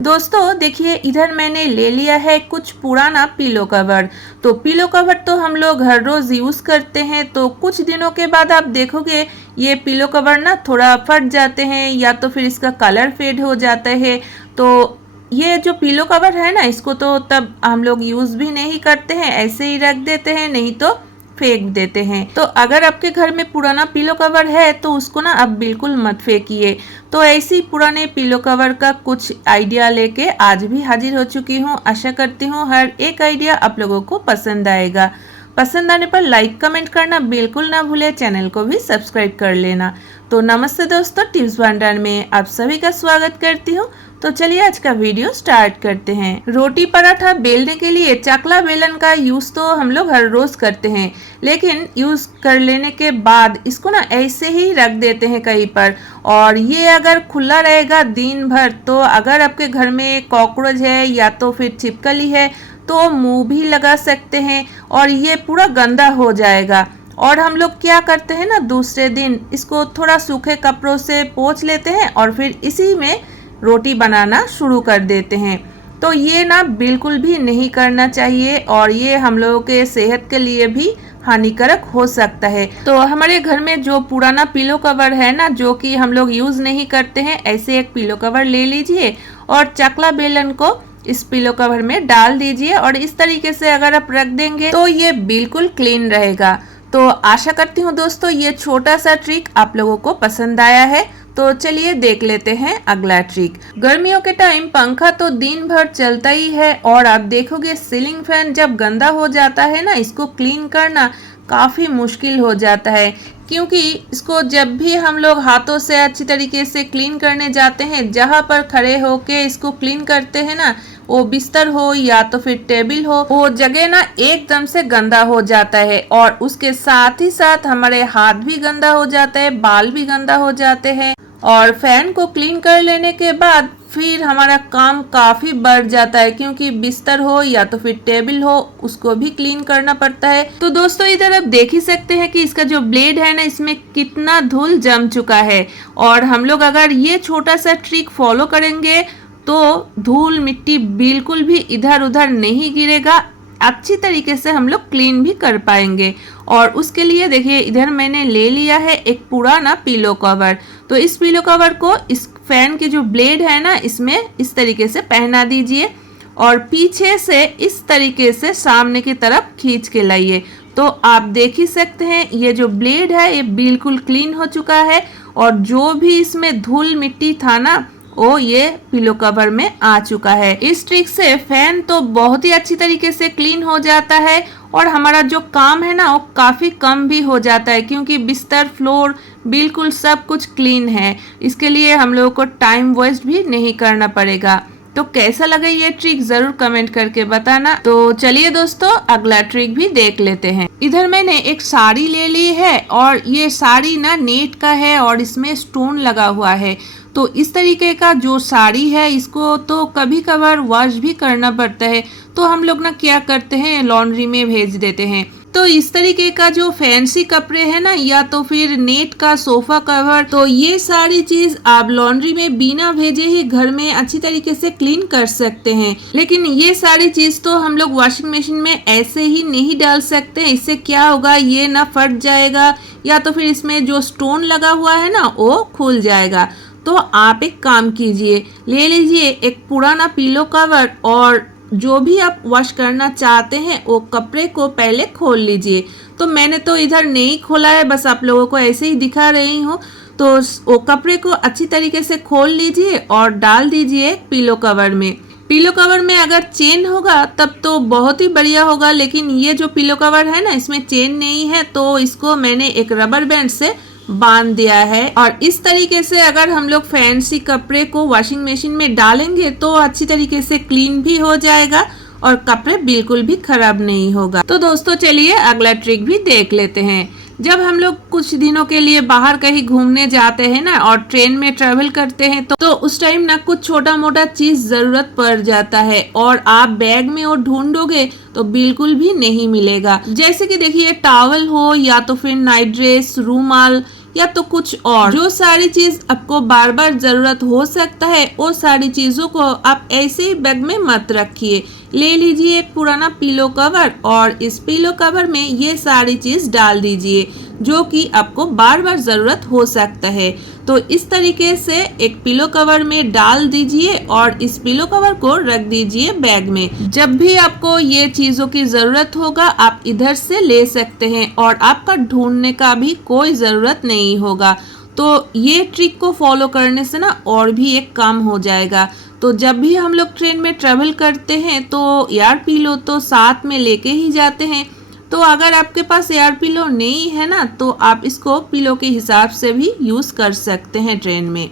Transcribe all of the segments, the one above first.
दोस्तों देखिए, इधर मैंने ले लिया है कुछ पुराना पिलो कवर। तो पिलो कवर तो हम लोग हर रोज़ यूज़ करते हैं, तो कुछ दिनों के बाद आप देखोगे ये पिलो कवर ना थोड़ा फट जाते हैं या तो फिर इसका कलर फेड हो जाता है। तो ये जो पिलो कवर है ना, इसको तो तब हम लोग यूज़ भी नहीं करते हैं, ऐसे ही रख देते हैं, नहीं तो फेंक देते हैं। तो अगर आपके घर में पुराना पिलो कवर है तो उसको ना आप बिल्कुल मत फेंकिए। तो ऐसे ही पुराने पिलो कवर का कुछ आइडिया लेके आज भी हाजिर हो चुकी हूँ। आशा करती हूँ हर एक आइडिया आप लोगों को पसंद आएगा। पसंद आने पर लाइक कमेंट करना बिल्कुल ना भूले, चैनल को भी सब्सक्राइब कर लेना। तो नमस्ते दोस्तों, टिप्स भंडार में आप सभी का स्वागत करती हूँ। तो चलिए आज का वीडियो स्टार्ट करते हैं। रोटी पराठा बेलने के लिए चकला बेलन का यूज तो हम लोग हर रोज करते हैं, लेकिन यूज कर लेने के बाद इसको ना ऐसे ही रख देते हैं कहीं पर, और ये अगर खुला रहेगा दिन भर तो अगर आपके घर में कॉकरोच है या तो फिर छिपकली है तो मुंह भी लगा सकते हैं और ये पूरा गंदा हो जाएगा। और हम लोग क्या करते हैं ना, दूसरे दिन इसको थोड़ा सूखे कपड़ों से पोंछ लेते हैं और फिर इसी में रोटी बनाना शुरू कर देते हैं। तो ये ना बिल्कुल भी नहीं करना चाहिए और ये हम लोगों के सेहत के लिए भी हानिकारक हो सकता है। तो हमारे घर में जो पुराना पिलो कवर है ना, जो कि हम लोग यूज नहीं करते हैं, ऐसे एक पिलो कवर ले लीजिए और चकला बेलन को इस पिलो कवर में डाल दीजिए और इस तरीके से अगर आप रख देंगे तो ये बिल्कुल क्लीन रहेगा। तो आशा करती हूँ दोस्तों ये छोटा सा ट्रिक आप लोगों को पसंद आया है। तो चलिए देख लेते हैं अगला ट्रिक। गर्मियों के टाइम पंखा तो दिन भर चलता ही है और आप देखोगे सीलिंग फैन जब गंदा हो जाता है ना, इसको क्लीन करना काफ़ी मुश्किल हो जाता है, क्योंकि इसको जब भी हम लोग हाथों से अच्छी तरीके से क्लीन करने जाते हैं, जहाँ पर खड़े होके इसको क्लीन करते हैं ना, वो बिस्तर हो या तो फिर टेबल हो, वो जगह ना एकदम से गंदा हो जाता है और उसके साथ ही साथ हमारे हाथ भी गंदा हो जाता है, बाल भी गंदा हो जाते हैं। और फैन को क्लीन कर लेने के बाद फिर हमारा काम काफ़ी बढ़ जाता है, क्योंकि बिस्तर हो या तो फिर टेबल हो उसको भी क्लीन करना पड़ता है। तो दोस्तों इधर आप देख ही सकते हैं कि इसका जो ब्लेड है ना, इसमें कितना धूल जम चुका है। और हम लोग अगर ये छोटा सा ट्रिक फॉलो करेंगे तो धूल मिट्टी बिल्कुल भी इधर उधर नहीं गिरेगा, अच्छी तरीके से हम लोग क्लीन भी कर पाएंगे। और उसके लिए देखिए इधर मैंने ले लिया है एक पुराना पिलो कवर। तो इस पिलो कवर को इस फैन के जो ब्लेड है ना, इसमें इस तरीके से पहना दीजिए और पीछे से इस तरीके से सामने की तरफ खींच के लाइए। तो आप देख ही सकते हैं ये जो ब्लेड है ये बिल्कुल क्लीन हो चुका है और जो भी इसमें धूल मिट्टी था ना, वो ये पिलो कवर में आ चुका है। इस ट्रिक से फैन तो बहुत ही अच्छी तरीके से क्लीन हो जाता है और हमारा जो काम है ना वो काफ़ी कम भी हो जाता है, क्योंकि बिस्तर फ्लोर बिल्कुल सब कुछ क्लीन है। इसके लिए हम लोगों को टाइम वेस्ट भी नहीं करना पड़ेगा। तो कैसा लगा ये ट्रिक जरूर कमेंट करके बताना। तो चलिए दोस्तों अगला ट्रिक भी देख लेते हैं। इधर मैंने एक साड़ी ले ली है और ये साड़ी ना नेट का है और इसमें स्टोन लगा हुआ है। तो इस तरीके का जो साड़ी है इसको तो कभी कभार वॉश भी करना पड़ता है, तो हम लोग ना क्या करते हैं लॉन्ड्री में भेज देते हैं। तो इस तरीके का जो फैंसी कपड़े हैं ना, या तो फिर नेट का सोफा कवर, तो ये सारी चीज आप लॉन्ड्री में बिना भेजे ही घर में अच्छी तरीके से क्लीन कर सकते हैं। लेकिन ये सारी चीज तो हम लोग वॉशिंग मशीन में ऐसे ही नहीं डाल सकते। इससे क्या होगा, ये ना फट जाएगा या तो फिर इसमें जो स्टोन लगा हुआ है ना वो खुल जाएगा। तो आप एक काम कीजिए, ले लीजिए एक पुराना पिलो कवर और जो भी आप वॉश करना चाहते हैं वो कपड़े को पहले खोल लीजिए। तो मैंने तो इधर नहीं खोला है, बस आप लोगों को ऐसे ही दिखा रही हूँ। तो वो कपड़े को अच्छी तरीके से खोल लीजिए और डाल दीजिए पिलो कवर में। पिलो कवर में अगर चेन होगा तब तो बहुत ही बढ़िया होगा, लेकिन ये जो पिलो कवर है ना इसमें चेन नहीं है, तो इसको मैंने एक रबर बैंड से बांध दिया है। और इस तरीके से अगर हम लोग फैंसी कपड़े को वॉशिंग मशीन में डालेंगे तो अच्छी तरीके से क्लीन भी हो जाएगा और कपड़े बिल्कुल भी खराब नहीं होगा। तो दोस्तों चलिए अगला ट्रिक भी देख लेते हैं। जब हम लोग कुछ दिनों के लिए बाहर कहीं घूमने जाते हैं ना और ट्रेन में ट्रेवल करते हैं तो उस टाइम ना कुछ छोटा मोटा चीज जरूरत पड़ जाता है और आप बैग में वो ढूंढोगे तो बिल्कुल भी नहीं मिलेगा। जैसे कि देखिए टॉवल हो या तो फिर नाइट ड्रेस, रूमाल या तो कुछ और। जो सारी चीज आपको बार बार जरूरत हो सकता है वो सारी चीजों को आप ऐसे ही बैग में मत रखिए। ले लीजिए एक पुराना पिलो कवर और इस पिलो कवर में ये सारी चीज डाल दीजिए जो कि आपको बार बार जरूरत हो सकता है। तो इस तरीके से एक पिलो कवर में डाल दीजिए और इस पिलो कवर को रख दीजिए बैग में। जब भी आपको ये चीजों की जरूरत होगा आप इधर से ले सकते हैं और आपका ढूंढने का भी कोई जरूरत नहीं होगा। तो ये ट्रिक को फॉलो करने से ना और भी एक काम हो जाएगा। तो जब भी हम लोग ट्रेन में ट्रेवल करते हैं तो एयर पिलो तो साथ में लेके ही जाते हैं। तो अगर आपके पास एयर पिलो नहीं है ना तो आप इसको पिलो के हिसाब से भी यूज कर सकते हैं ट्रेन में।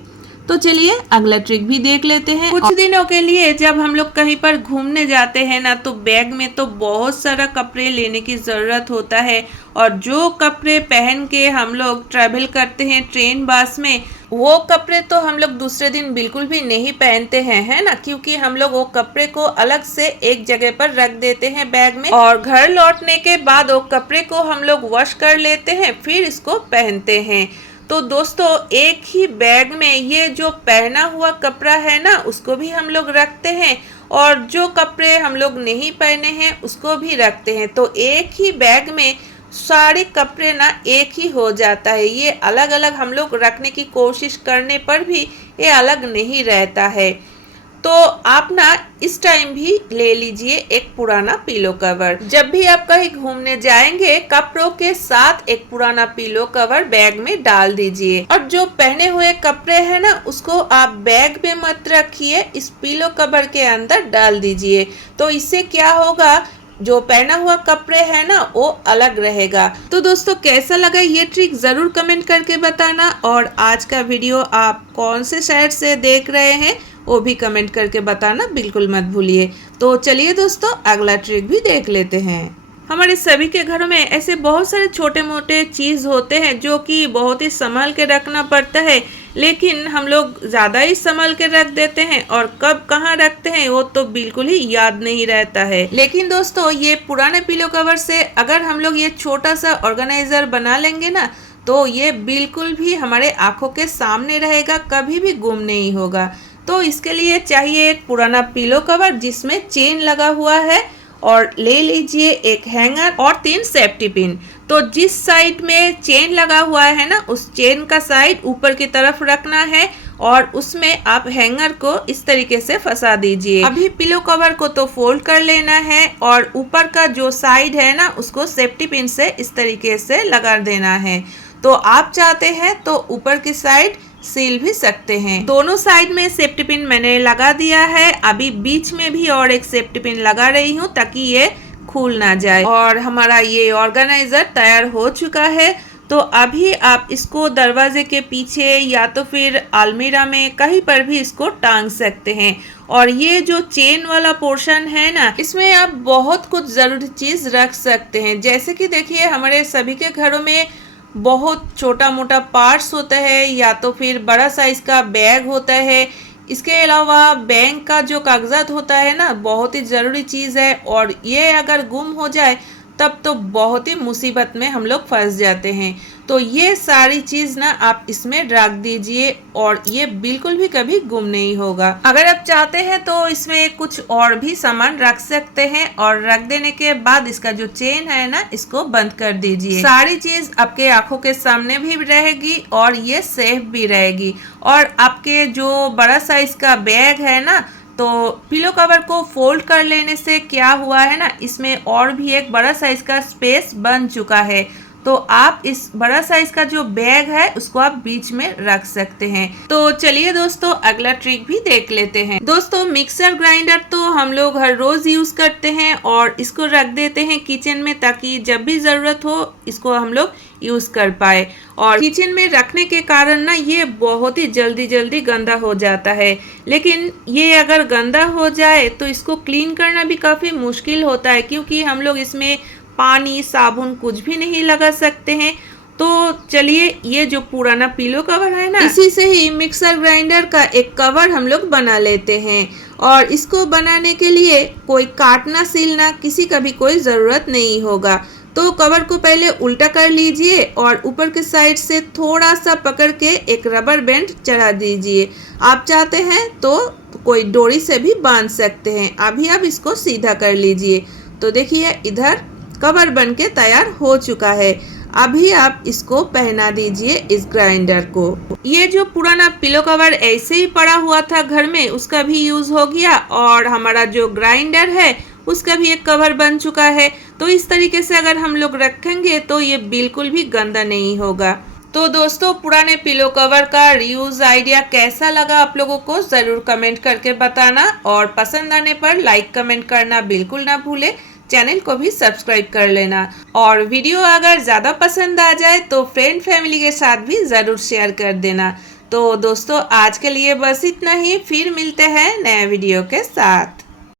तो चलिए अगला ट्रिक भी देख लेते हैं। कुछ दिनों के लिए जब हम लोग कहीं पर घूमने जाते हैं ना तो बैग में तो बहुत सारा कपड़े लेने की ज़रूरत होता है और जो कपड़े पहन के हम लोग ट्रैवल करते हैं ट्रेन बस में वो कपड़े तो हम लोग दूसरे दिन बिल्कुल भी नहीं पहनते हैं, है ना, क्योंकि हम लोग वो कपड़े को अलग से एक जगह पर रख देते हैं बैग में और घर लौटने के बाद वो कपड़े को हम लोग वॉश कर लेते हैं फिर इसको पहनते हैं। तो दोस्तों एक ही बैग में ये जो पहना हुआ कपड़ा है ना उसको भी हम लोग रखते हैं और जो कपड़े हम लोग नहीं पहने हैं उसको भी रखते हैं। तो एक ही बैग में सारे कपड़े ना एक ही हो जाता है। ये अलग अलग हम लोग रखने की कोशिश करने पर भी ये अलग नहीं रहता है। तो आप ना इस टाइम भी ले लीजिए एक पुराना पिलो कवर। जब भी आप कहीं घूमने जाएंगे कपड़ों के साथ एक पुराना पिलो कवर बैग में डाल दीजिए और जो पहने हुए कपड़े हैं ना उसको आप बैग में मत रखिए, इस पिलो कवर के अंदर डाल दीजिए। तो इससे क्या होगा, जो पहना हुआ कपड़े है ना वो अलग रहेगा। तो दोस्तों कैसा लगा ये ट्रिक जरूर कमेंट करके बताना और आज का वीडियो आप कौन से शहर से देख रहे हैं वो भी कमेंट करके बताना बिल्कुल मत भूलिए। तो चलिए दोस्तों अगला ट्रिक भी देख लेते हैं। हमारे सभी के घरों में ऐसे बहुत सारे छोटे मोटे चीज होते हैं जो कि बहुत ही संभाल के रखना पड़ता है, लेकिन हम लोग ज्यादा ही संभाल के रख देते हैं और कब कहाँ रखते हैं वो तो बिल्कुल ही याद नहीं रहता है। लेकिन दोस्तों ये पुराने पिलो कवर से अगर हम लोग ये छोटा सा ऑर्गेनाइजर बना लेंगे ना तो ये बिल्कुल भी हमारे आंखों के सामने रहेगा, कभी भी गुम नहीं होगा। तो इसके लिए चाहिए एक पुराना पिलो कवर जिसमें चेन लगा हुआ है और ले लीजिए एक हैंगर और 3 सेफ्टी पिन। तो जिस साइड में चेन लगा हुआ है ना उस चेन का साइड ऊपर की तरफ रखना है और उसमें आप हैंगर को इस तरीके से फंसा दीजिए। अभी पिलो कवर को तो फोल्ड कर लेना है और ऊपर का जो साइड है ना उसको सेफ्टी पिन से इस तरीके से लगा देना है। तो आप चाहते हैं तो ऊपर की साइड सील भी सकते हैं। दोनों साइड में सेफ्टी पिन मैंने लगा दिया है, अभी बीच में भी और एक सेफ्टी पिन लगा रही हूँ ताकि ये खुल ना जाए। और हमारा ये ऑर्गेनाइजर तैयार हो चुका है। तो अभी आप इसको दरवाजे के पीछे या तो फिर अलमीरा में कहीं पर भी इसको टांग सकते हैं। और ये जो चेन वाला पोर्शन है ना इसमें आप बहुत कुछ जरूरी चीज रख सकते हैं। जैसे कि देखिए हमारे सभी के घरों में बहुत छोटा मोटा पार्ट्स होता है या तो फिर बड़ा साइज का बैग होता है। इसके अलावा बैंक का जो कागजात होता है ना बहुत ही ज़रूरी चीज़ है और ये अगर गुम हो जाए तब तो बहुत ही मुसीबत में हम लोग फंस जाते हैं। तो ये सारी चीज़ ना आप इसमें रख दीजिए और ये बिल्कुल भी कभी गुम नहीं होगा। अगर आप चाहते हैं तो इसमें कुछ और भी सामान रख सकते हैं और रख देने के बाद इसका जो चेन है ना इसको बंद कर दीजिए। सारी चीज़ आपके आंखों के सामने भी रहेगी और ये सेफ भी रहेगी। और आपके जो बड़ा साइज का बैग है ना तो पिलो कवर को फोल्ड कर लेने से क्या हुआ है ना इसमें और भी एक बड़ा साइज का स्पेस बन चुका है। तो आप इस बड़ा साइज का जो बैग है उसको आप बीच में रख सकते हैं। तो चलिए दोस्तों अगला ट्रिक भी देख लेते हैं। दोस्तों मिक्सर ग्राइंडर तो हम लोग हर रोज यूज करते हैं और इसको रख देते हैं किचन में ताकि जब भी जरूरत हो इसको हम लोग यूज कर पाए। और किचन में रखने के कारण ना ये बहुत ही जल्दी गंदा हो जाता है, लेकिन ये अगर गंदा हो जाए तो इसको क्लीन करना भी काफ़ी मुश्किल होता है क्योंकि हम लोग इसमें पानी साबुन कुछ भी नहीं लगा सकते हैं। तो चलिए ये जो पुराना पिलो कवर है ना इसी से ही मिक्सर ग्राइंडर का एक कवर हम लोग बना लेते हैं। और इसको बनाने के लिए कोई काटना सीलना किसी का भी कोई ज़रूरत नहीं होगा। तो कवर को पहले उल्टा कर लीजिए और ऊपर के साइड से थोड़ा सा पकड़ के एक रबर बैंड चढ़ा दीजिए। आप चाहते हैं तो कोई डोरी से भी बांध सकते हैं। अभी आप इसको सीधा कर लीजिए। तो देखिए इधर कवर बन के तैयार हो चुका है। अभी आप इसको पहना दीजिए इस ग्राइंडर को। ये जो पुराना पिलो कवर ऐसे ही पड़ा हुआ था घर में, उसका भी यूज हो गया और हमारा जो ग्राइंडर है उसका भी एक कवर बन चुका है। तो इस तरीके से अगर हम लोग रखेंगे तो ये बिल्कुल भी गंदा नहीं होगा। तो दोस्तों, पुराने पिलो कवर का रीयूज आइडिया कैसा लगा आप लोगों को जरूर कमेंट करके बताना, और पसंद आने पर लाइक कमेंट करना बिल्कुल ना भूले। चैनल को भी सब्सक्राइब कर लेना, और वीडियो अगर ज़्यादा पसंद आ जाए तो फ्रेंड फैमिली के साथ भी ज़रूर शेयर कर देना। तो दोस्तों, आज के लिए बस इतना ही। फिर मिलते हैं नए वीडियो के साथ।